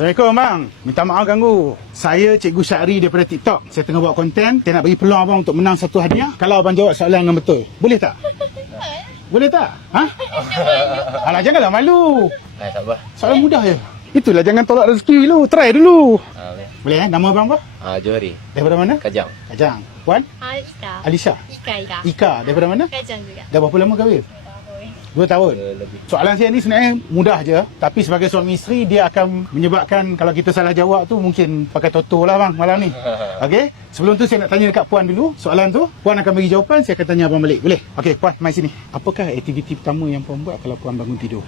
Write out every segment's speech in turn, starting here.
Assalamualaikum bang. Minta maaf ganggu. Saya Cikgu Syahri daripada TikTok. Saya tengah buat konten. Saya nak bagi peluang abang untuk menang satu hadiah. Kalau abang jawab soalan dengan betul. Boleh tak? Boleh tak? Ha? Alah janganlah malu. Tak apa. Soalan mudah je. Itulah jangan tolak rezeki dulu. Try dulu. Boleh. Boleh Nama abang apa? Johari. Daripada mana? Kajang. Kajang. Puan? Ika. Alisha. Ika. Ika. Daripada mana? Kajang juga. Dah berapa lama kahwin? 2 tahun. Lebih. Soalan saya ni sebenarnya mudah je. Tapi sebagai suami isteri, dia akan menyebabkan kalau kita salah jawab tu mungkin pakai toto lah bang malam ni. Okey. Sebelum tu saya nak tanya dekat Puan dulu. Soalan tu, Puan akan bagi jawapan, saya akan tanya abang balik. Boleh? Okey, Puan, mai sini. Apakah aktiviti pertama yang Puan buat kalau Puan bangun tidur?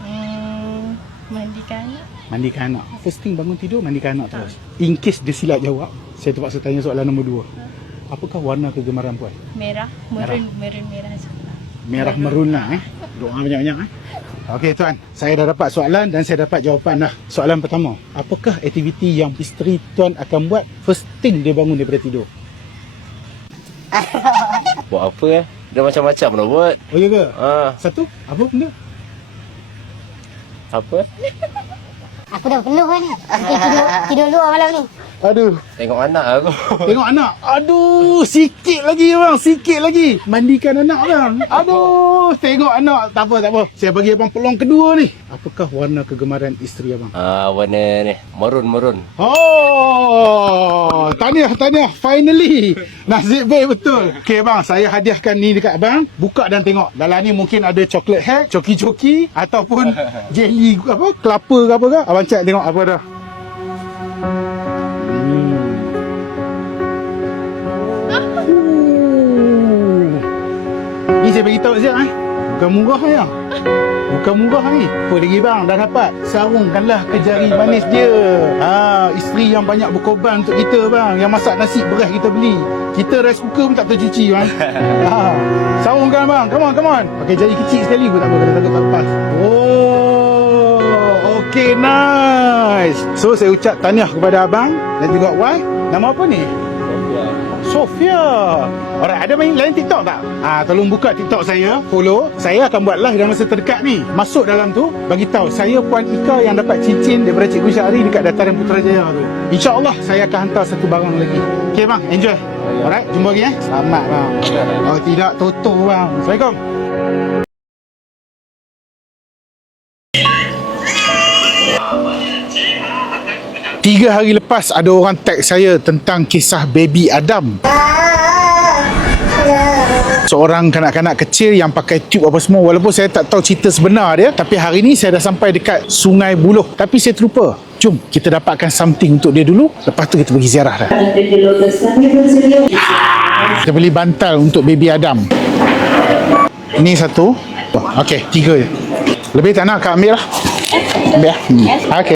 Mandikan anak. Mandikan anak. First thing bangun tidur, mandikan anak terus. In case dia silap jawab, saya terpaksa tanya soalan nombor 2. Apakah warna kegemaran Puan? Merah. Merun merah je. Merah merun lah Doa banyak-banyak Okey tuan, saya dah dapat soalan dan saya dapat jawapan dah. Soalan pertama, apakah aktiviti yang isteri tuan akan buat first thing dia bangun daripada tidur? Buat apa Dia macam-macam nak buat. Oh ya ke? Satu. Apa benda? Apa? Aku dah penuh kan ni. Tidur luar malam ni. Aduh, Tengok anak aku. tengok anak. Aduh, sikit lagi bang, sikit lagi. Mandikan anak bang. Aduh, tengok anak. Tak apa. Saya bagi abang peluang kedua ni. Apakah warna kegemaran isteri abang? Warna ni merun. Oh, tahniah. Finally. Nasib baik betul. Okey bang, saya hadiahkan ni dekat abang. Buka dan tengok. Dalam ni mungkin ada coklat hack, coki-coki ataupun jelly apa, kelapa ke apa ke. Abang cek tengok apa dah. Ni saya beritahu siap bukan murah ya. Bukan murah ni. Apa lagi bang, dah dapat. Sarungkanlah ke jari manis dia. Isteri yang banyak berkorban untuk kita bang. Yang masak nasi beras kita beli. Kita rice cooker pun tak tercuci bang. Sarungkan bang. Come on. Pakai jari kecil sekali pun tak apa, kalau takut tak lepas. Oh, okay, nice. So saya ucap tahniah kepada abang dan juga wife. Nama apa ni? Sofia. Alright, ada main lain TikTok tak? Tolong buka TikTok saya, follow. Saya akan buat live dalam masa terdekat ni. Masuk dalam tu, bagi tahu saya Puan Ika yang dapat cincin daripada Cikgu Syahri dekat Dataran Putrajaya tu. InsyaAllah saya akan hantar satu barang lagi. Okay bang, enjoy. Alright, jumpa lagi Selamat bang. Oh tidak, Toto bang. Assalamualaikum. Tiga hari lepas ada orang tag saya tentang kisah baby Adam. Seorang kanak-kanak kecil yang pakai tube apa semua. Walaupun saya tak tahu cerita sebenar dia, tapi hari ni saya dah sampai dekat Sungai Buloh. Tapi saya terlupa. Jom kita dapatkan something untuk dia dulu. Lepas tu kita pergi ziarah dah. Kita beli bantal untuk baby Adam. Ini satu. Okey, 3 je. Lebih tak nak, Kak ambil lah. Ambil lah. Okey.